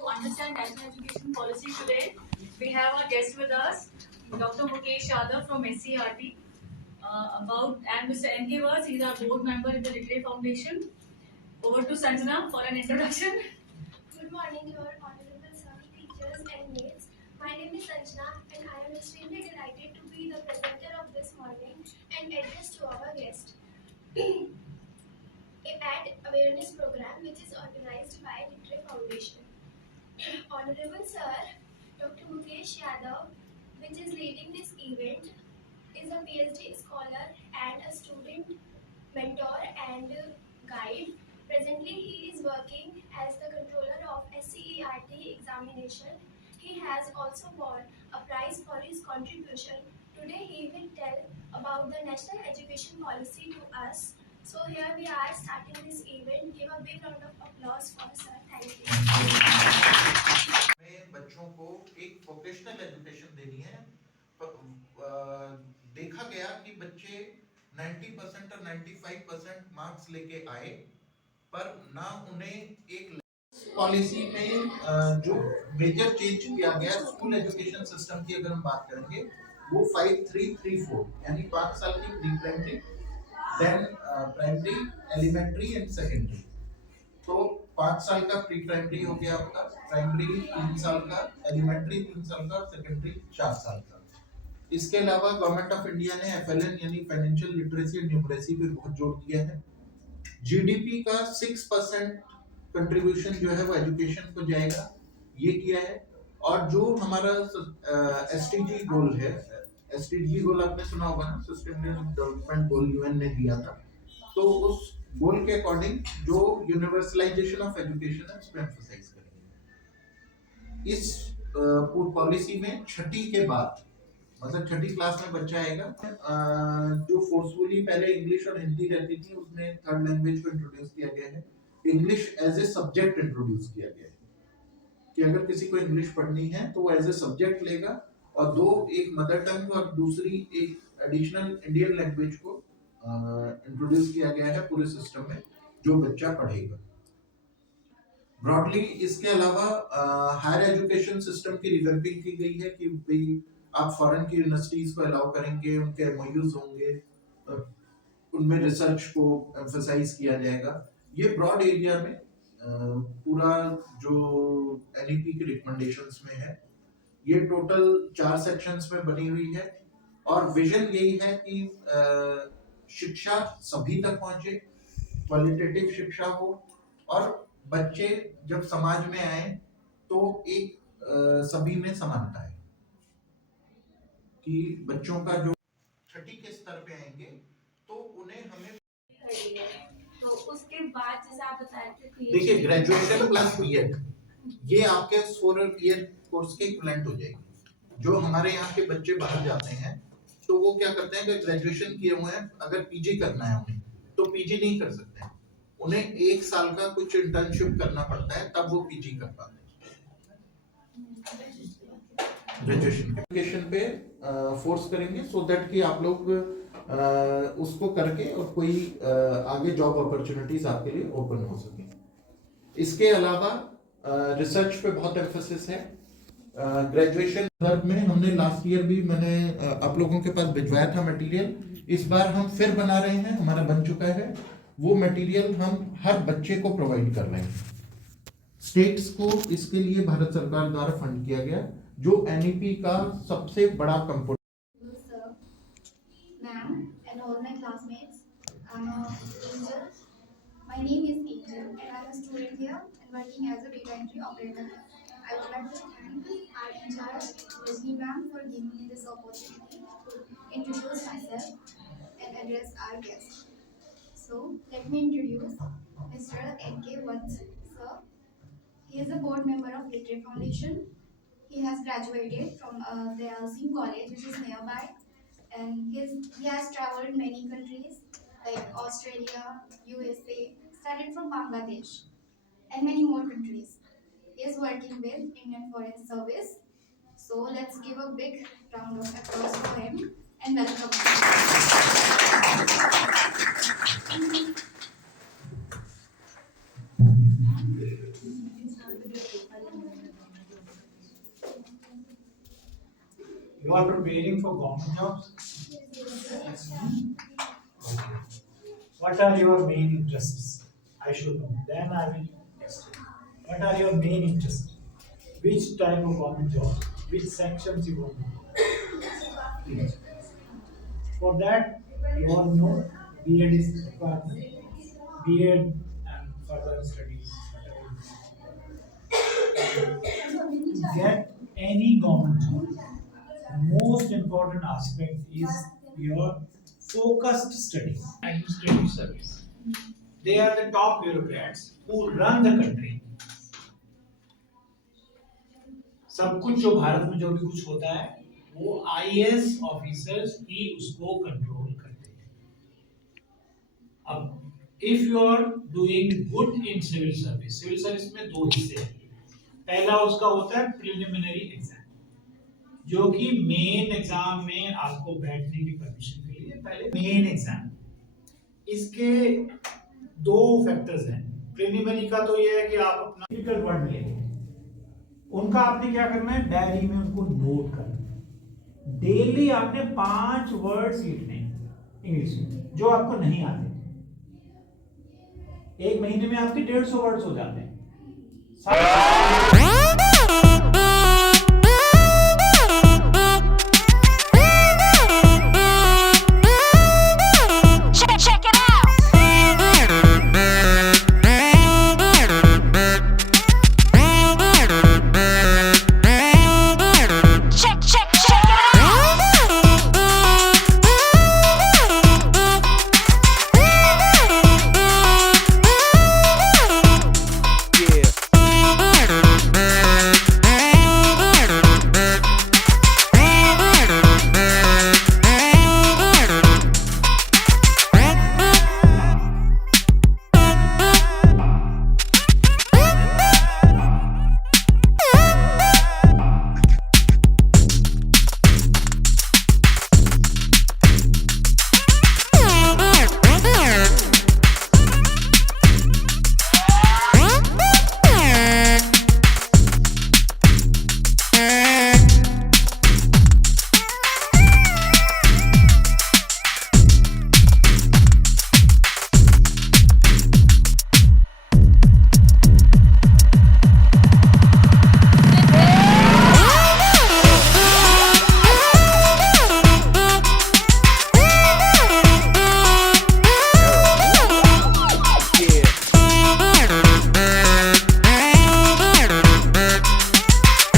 to understand national education policy today, we have our guest with us, Dr. Mukesh Yadav from SCRT. And Mr. N.K. Vaz, he's our board member in the Literary Foundation. Over to Sanjana for an introduction. Good morning, your honorable sir, teachers and mates. My name is Sanjana and I am extremely delighted to be the presenter of this morning and address to our guest. An awareness program which is organized by Literary Foundation. Honorable Sir, Dr. Mukesh Yadav, which is leading this event, is a PhD scholar and a student mentor and guide. Presently, he is working as the controller of SCERT examination. He has also won a prize for his contribution. Today, he will tell about the national education policy to us. So here we are starting this event. Give a big round of applause for sir. Thank you. में बच्चों को एक vocational education देनी है। देखा गया कि बच्चे 90% और 95% मार्क्स लेके आए, पर ना उन्हें एक पॉलिसी में जो मेजर चेंज किया गया स्कूल एजुकेशन सिस्टम की अगर हम बात करेंगे वो 5334 यानी 5 साल की pre primary, then primary, elementary and secondary. तो 5 साल का प्री प्राइमरी हो गया आपका, प्राइमरी 3 साल का, एलिमेंट्री 3 साल का, सेकेंडरी 4 साल का। इसके अलावा गवर्नमेंट ऑफ इंडिया ने FLN यानी फाइनेंशियल लिटरेसी एंड न्यूमरेसी पे बहुत जोर दिया है। जीडीपी का 6% कंट्रीब्यूशन जो है वो एजुकेशन को जाएगा, ये किया है। और जो हमारा SDG गोल है, SDG गोल आपने सुना होगा ना, सस्टेनेबल डेवलपमेंट गोल UN ने दिया था, तो उस गोल के अकॉर्डिंग जो यूनिवर्सलाइजेशन ऑफ एजुकेशन है उस पर एम्फसाइज करेंगे। इस पॉलिसी में छठी के बाद, मतलब छठी क्लास में बच्चा आएगा, जो फोर्सफुली पहले इंग्लिश और हिंदी रहती थी उसमें थर्ड लैंग्वेज को इंट्रोड्यूस किया गया है। English as a subject introduce किया गया है कि अगर किसी को इंग्लिश पढ़नी है तो वो एज ए सब्जेक्ट लेगा, और दो, एक मदर टंग और दूसरी एक एडिशनल इंडियन लैंग्वेज को इंट्रोड्यूस किया गया है पूरे सिस्टम में, जो बच्चा पढ़ेगा। ब्रॉडली इसके अलावा हायर एजुकेशन सिस्टम की रिवैम्पिंग की गई है कि भाई आप फॉरेन की यूनिवर्सिटीज को अलाउ करेंगे, उनके MOUs होंगे, उनमें रिसर्च को एम्फसाइज किया जाएगा। ये ब्रॉड एरिया में पूरा जो NEP की रिकमेंडेशंस में है, ये टोटल 4 सेक्शंस में बनी हुई है। और विजन यही है कि शिक्षा सभी तक पहुंचे, क्वालिटेटिव शिक्षा हो, और बच्चे जब समाज में आए तो एक सभी में समानता है कि बच्चों का जो छठी के स्तर पे आएंगे तो उन्हें हमें, तो उसके बाद जैसे आप बताए थे, देखिए ग्रेजुएशन प्लस बीएड ये आपके 4 ईयर कोर्स के इक्विवेलेंट हो जाएगी। जो हमारे यहाँ के बच्चे बाहर जाते हैं तो वो क्या करते हैं कि ग्रेजुएशन किए हुए हैं, अगर पीजी करना है उन्हें तो पीजी नहीं कर सकते हैं, उन्हें 1 साल का कुछ इंटर्नशिप करना पड़ता है, तब वो पीजी कर पाते हैं। ग्रेजुएशन एजुकेशन पे फोर्स करेंगे सो दैट कि आप लोग उसको करके और कोई आगे जॉब अपॉर्चुनिटीज आपके लिए ओपन हो सके। इसके अलावा रिसर्च पे बहुत एम्फेसिस है। ग्रेजुएशन में हमने लास्ट ईयर भी मैंने आप लोगों के पास भिजवाया था मटेरियल, इस बार हम फिर बना रहे हैं, हमारा बन चुका है वो मटेरियल, हम हर बच्चे को प्रोवाइड कर रहे हैं। स्टेट्स को इसके लिए भारत सरकार द्वारा फंड किया गया, जो NEP का सबसे बड़ा component. Ma'am and all my classmates, I'm Angel. My name is Angel and I'm a student here and working as a data entry operator. I would like to thank our in charge, Rajni ma'am, for giving me this opportunity to introduce myself and address our guest. So let me introduce Mr. N.K. Vaz, sir. He is a board member of Literary Foundation. He has graduated from the Alsing College, which is nearby, and he has traveled many countries like Australia, USA, started from Bangladesh, and many more countries. He is working with Indian Foreign Service. So let's give a big round of applause for him and welcome him. You are preparing for government jobs? Okay. What are your main interests? I should know. Then I will explain. What are your main interests? Which type of government jobs? Which sections you want to do? For that, you all know B.Ed is required. B.Ed and further studies. To get any government job, most important aspect is your focused studies. Administrative service. They are the top bureaucrats who run the country. सब कुछ जो भारत में जो भी कुछ होता है वो आईएएस ऑफिसर्स ही उसको कंट्रोल करते हैं. अब if you are doing good in civil service में दो हिस्से हैं. पहला उसका होता है प्रिलिमिनरी एग्जाम, जो कि मेन एग्जाम में आपको बैठने की परमिशन के लिए पहले मेन एग्जाम. इसके दो फैक्टर्स हैं. प्रिलिमिनरी का तो ये है कि आप अपना डिफिकल्ट वर्ड मिलेंगे, उनका आपने क्या करना है, डायरी में उनको नोट करना है. डेली आपने 5 वर्ड्स लिखने इंग्लिश में जो आपको नहीं आते. एक महीने में आपके 150 वर्ड्स हो जाते हैं.